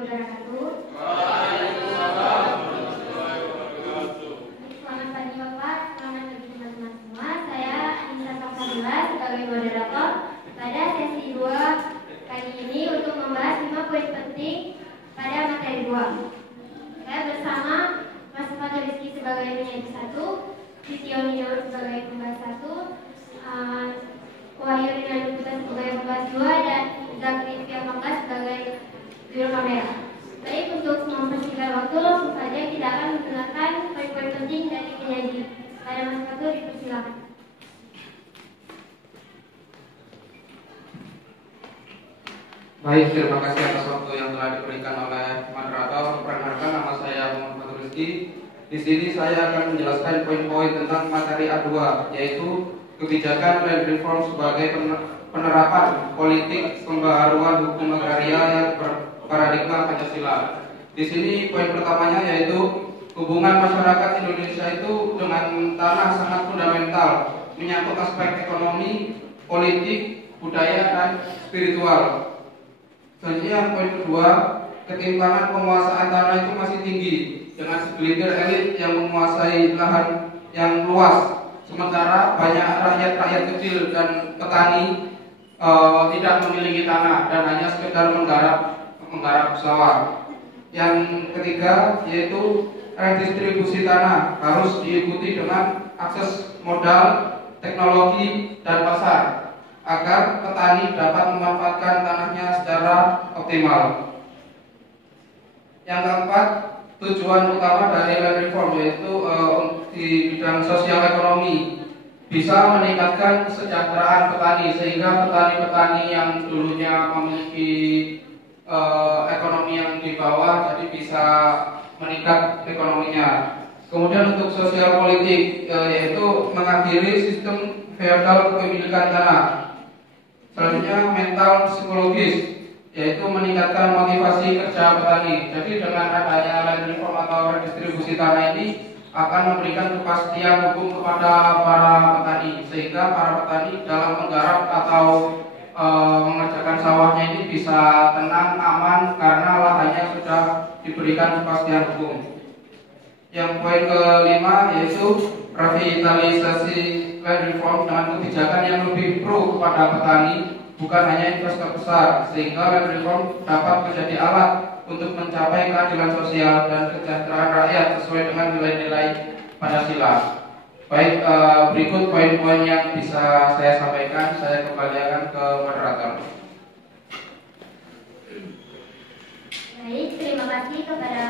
wabarakatuh. Selamat pagi Bapak, selamat pagi teman-teman semua. Saya Anissa Safadila sebagai moderator pada sesi 2 kali ini untuk membahas 5 poin penting pada materi 2. Saya bersama Mas Fatul Rizky sebagai penyanyi 1, Sitioni Daud sebagai pembahas 1, Wahyu Rinaldi Putra sebagai pembahas 2, dan Zakri Pamungkas sebagai juru kamera. Baik, untuk mempersingkat waktu, langsung saja kita akan mendengarkan poin-poin penting dari penyaji. Pada Mas Fatul, dipersilakan. Baik, terima kasih atas waktu yang telah diberikan oleh moderator. Perkenalkan, nama saya Muhammad Fatul Rizky. Di sini saya akan menjelaskan poin-poin tentang materi A2, yaitu kebijakan land reform sebagai penerapan politik pembaharuan hukum agraria yang berparadigma Pancasila. Di sini poin pertamanya yaitu hubungan masyarakat Indonesia itu dengan tanah sangat fundamental, menyangkut aspek ekonomi, politik, budaya, dan spiritual. Selanjutnya poin kedua, ketimpangan penguasaan tanah itu masih tinggi dengan segelintir elit yang menguasai lahan yang luas. Sementara banyak rakyat kecil dan petani tidak memiliki tanah dan hanya sekedar menggarap sawah. Yang ketiga yaitu redistribusi tanah harus diikuti dengan akses modal, teknologi, dan pasar agar petani dapat memanfaatkan tanahnya secara optimal. Yang keempat, tujuan utama dari land reform yaitu di bidang sosial ekonomi, bisa meningkatkan kesejahteraan petani sehingga petani-petani yang dulunya memiliki ekonomi yang di bawah jadi bisa meningkat ekonominya. Kemudian untuk sosial politik yaitu mengakhiri sistem feodal kepemilikan tanah. Selanjutnya mental psikologis yaitu meningkatkan motivasi kerja petani. Jadi dengan adanya land reform atau redistribusi tanah ini akan memberikan kepastian hukum kepada para petani sehingga para petani dalam menggarap atau mengerjakan sawahnya ini bisa tenang, aman karena lahannya sudah diberikan kepastian hukum. Yang poin kelima yaitu revitalisasi land reform dengan kebijakan yang lebih pro kepada petani, bukan hanya investor besar, sehingga land reform dapat menjadi alat untuk mencapai keadilan sosial dan kesejahteraan rakyat sesuai dengan nilai-nilai Pancasila. Baik, berikut poin-poin yang bisa saya sampaikan. Saya kembalikan ke moderator. Baik, terima kasih kepada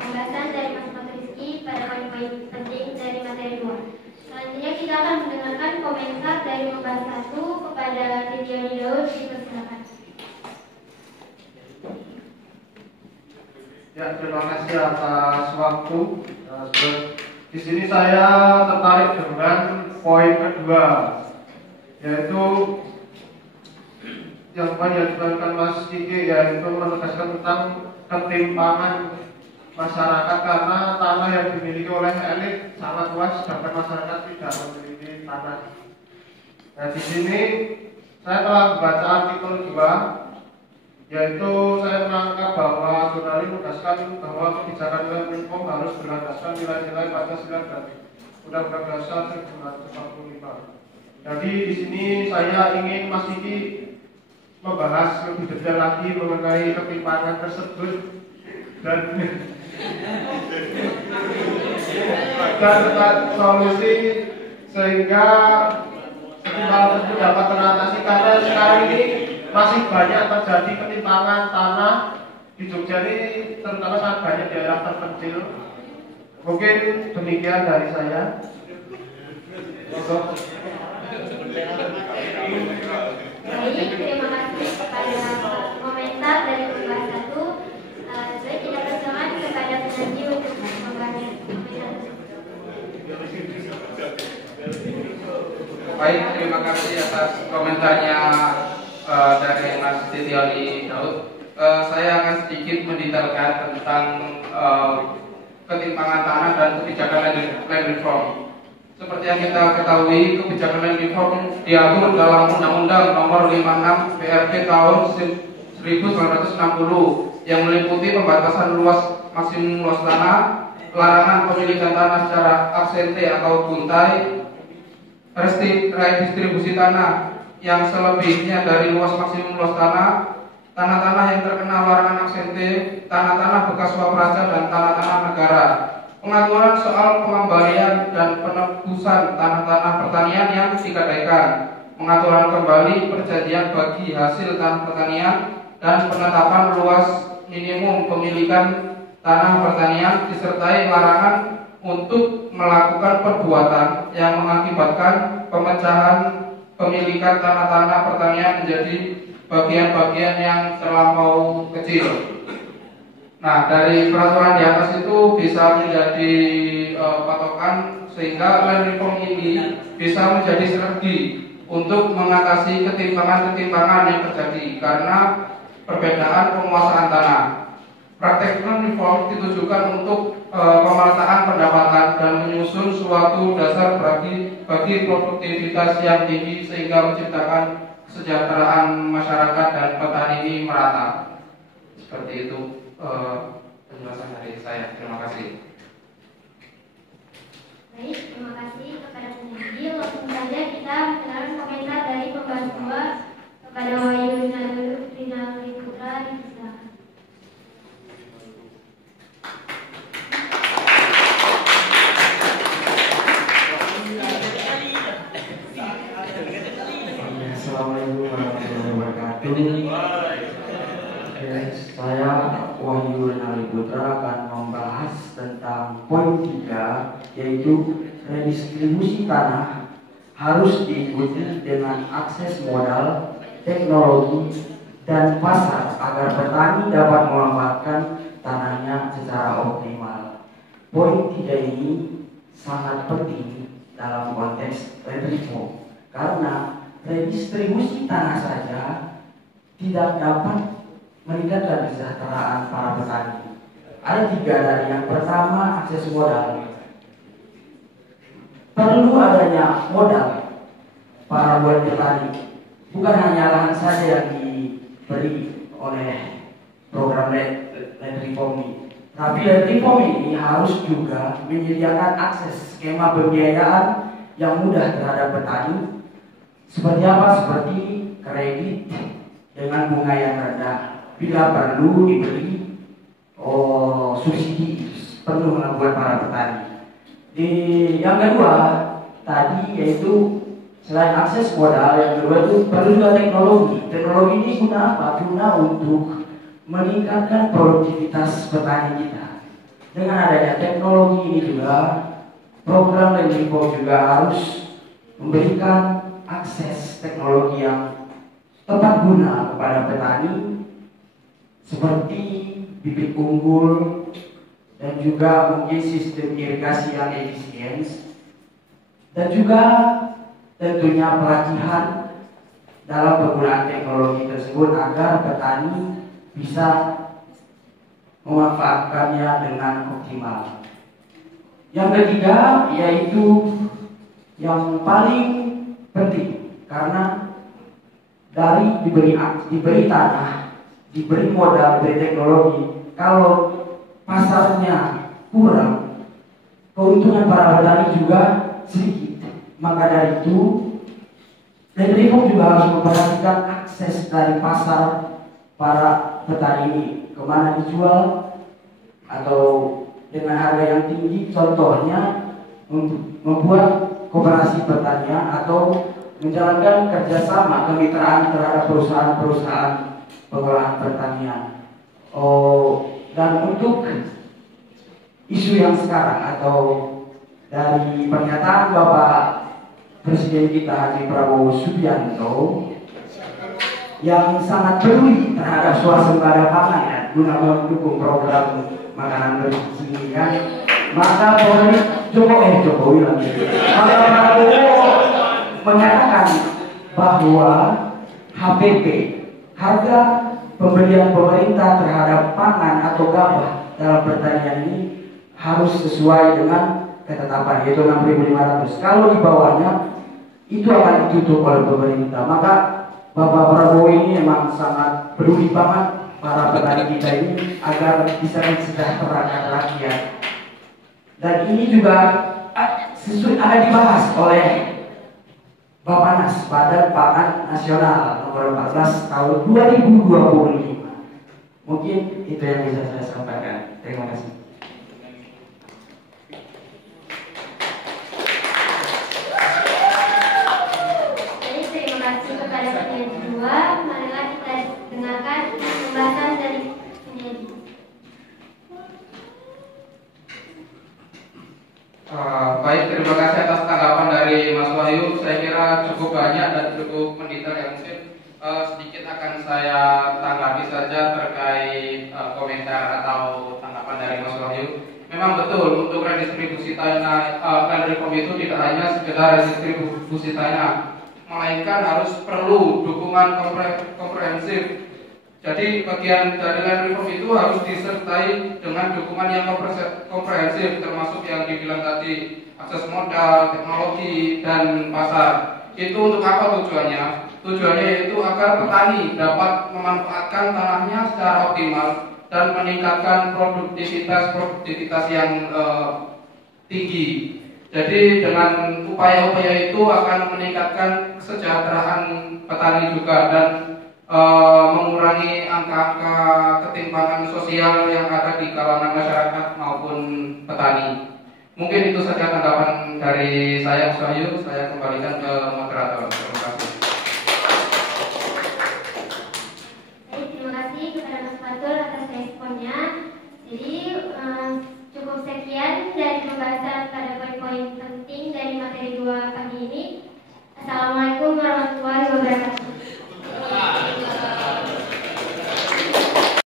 pembahasan dari Mas Fatul Rizky pada poin-poin penting dari materi 2. Selanjutnya kita akan mendengarkan komentar dari pembahas 1 kepada Sitioni Daud. Dipersilakan. Ya, terima kasih atas waktu. Di sini saya tertarik dengan poin kedua, yaitu yang dijelaskan Mas Kiki, yaitu menegaskan tentang ketimpangan masyarakat karena tanah yang dimiliki oleh elit sangat luas, sedangkan masyarakat tidak memiliki tanah. Nah, di sini saya telah membaca artikel 2. Yaitu saya menangkap bahwa jurnalis menegaskan bahwa kebijakan land reform harus berlandaskan nilai-nilai Pancasila dan Undang-Undang Dasar 1945. Jadi di sini saya ingin Mas Kiki membahas lebih detail lagi mengenai ketimpangan tersebut dan solusi sehingga ketimpangan tersebut dapat teratasi karena sekarang ini masih banyak terjadi ketimpangan tanah di Jogja ini, terutama sangat banyak di daerah terpencil. Mungkin demikian dari saya. Baik, terima kasih kepada komentar dari pembahas 1. Saya tidak persilakan kepada penyaji untuk membahas komentar. Baik, terima kasih atas komentarnya dari Mas Sitioni Daud. Saya akan sedikit mendetailkan tentang ketimpangan tanah dan kebijakan land reform. Seperti yang kita ketahui, kebijakan land reform diatur dalam Undang-Undang Nomor 56 PRP tahun 1960 yang meliputi pembatasan maksimum luas tanah, larangan pemilikan tanah secara absente atau buntai, redistribusi tanah yang selebihnya dari luas maksimum luas tanah-tanah yang terkena larangan absente, tanah-tanah bekas swapraja dan tanah-tanah negara. Pengaturan soal pengembalian dan penebusan tanah-tanah pertanian yang digadaikan, pengaturan kembali perjanjian bagi hasil tanah pertanian, dan penetapan luas minimum pemilikan tanah pertanian disertai larangan untuk melakukan perbuatan yang mengakibatkan pemecahan pemilikan tanah-tanah pertanian menjadi bagian-bagian yang terlampau kecil. Nah, dari peraturan di atas itu bisa menjadi patokan sehingga land reform ini bisa menjadi strategi untuk mengatasi ketimpangan-ketimpangan yang terjadi karena perbedaan penguasaan tanah. Praktek land reform ditujukan untuk pemerataan pendapatan dan menyusun suatu dasar bagi produktivitas yang tinggi sehingga menciptakan kesejahteraan masyarakat dan petani ini merata. Seperti itu penjelasan dari saya. Terima kasih. Baik, terima kasih kepada penyaji. Langsung saja kita mendengarkan komentar dari pembahas dua kepada Wahyu Rinaldi Putra. Dipersilakan. Assalamualaikum warahmatullahi wabarakatuh. Saya Wahyu Rinaldi Putra akan membahas tentang poin 3, yaitu redistribusi tanah harus diikuti dengan akses modal, teknologi, dan pasar agar petani dapat memanfaatkan tanahnya secara optimal. Poin 3 ini sangat penting dalam konteks land reform karena redistribusi tanah saja tidak dapat meningkatkan kesejahteraan para petani. Ada 3 dari yang pertama, akses modal. Perlu adanya modal para buat petani. Bukan hanya lahan saja yang diberi oleh program land reform ini, tapi land reform ini harus juga menyediakan akses skema pembiayaan yang mudah terhadap petani. Seperti apa? Seperti kredit dengan bunga yang rendah. Bila perlu diberi subsidi penuh buat para petani. Yang kedua tadi yaitu selain akses modal, yang kedua itu perlu juga teknologi. Teknologi ini guna apa? Guna untuk meningkatkan produktivitas petani kita. Dengan adanya teknologi ini juga program land reform juga harus memberikan akses teknologi yang tepat guna kepada petani, seperti bibit unggul dan juga mungkin sistem irigasi yang efisien, dan juga tentunya pelatihan dalam penggunaan teknologi tersebut agar petani bisa memanfaatkannya dengan optimal. Yang ketiga yaitu yang paling penting, karena dari diberi tanah, diberi modal, diberi teknologi, kalau pasarnya kurang, keuntungan para petani juga sedikit. Maka dari itu, land reform juga harus memperhatikan akses dari pasar para petani ini, kemana dijual atau dengan harga yang tinggi. Contohnya membuat koperasi pertanian atau menjalankan kerjasama kemitraan terhadap perusahaan-perusahaan pengolahan pertanian. Dan untuk isu yang sekarang atau dari pernyataan Bapak Presiden kita Haji Prabowo Subianto yang sangat peduli terhadap swasembada pangan ya, guna mendukung program makanan bergizi kan, maka Jokowi lagi. Maka Prabowo menyatakan bahwa HPP, harga pembelian pemerintah terhadap pangan atau gabah dalam pertanian ini harus sesuai dengan ketetapan, yaitu 6.500. Kalau di bawahnya itu akan ditutup oleh pemerintah. Maka Bapak Prabowo ini memang sangat peduli banget para petani kita ini agar bisa mensejahterakan rakyat. Dan ini juga akan dibahas oleh Bappenas, Badan Pangan Nasional nomor 14 tahun 2025. Mungkin itu yang bisa saya sampaikan. Terima kasih. Jadi terima kasih kepada penyaji dua. Marilah kita dengarkan pembahasan dari penyaji. Baik, terima kasih atas tanggapan dari Mas Wahyu. Saya kira cukup banyak dan cukup mendetail ya. Mungkin sedikit akan saya tanggapi saja terkait komentar atau tanggapan dari Mas Wahyu. Memang betul untuk redistribusi tanah land reform itu tidak hanya sekedar redistribusi tanah, melainkan harus perlu dukungan komprehensif. Jadi bagian dari land reform itu harus disertai dengan dukungan yang komprehensif, termasuk yang dibilang tadi, akses modal, teknologi, dan pasar. Itu untuk apa tujuannya? Tujuannya yaitu agar petani dapat memanfaatkan tanahnya secara optimal dan meningkatkan produktivitas yang tinggi. Jadi dengan upaya-upaya itu akan meningkatkan kesejahteraan petani juga dan mengurangi angka-angka ketimpangan sosial yang ada di kalangan masyarakat maupun petani. Mungkin itu saja tanggapan dari saya, Mas Wahyu. Saya kembalikan ke moderator. Terima kasih. Baik, terima kasih kepada Mas Fatul atas responnya. Jadi cukup sekian dari pembahasan pada poin-poin penting dari materi 2 pagi ini. Assalamualaikum.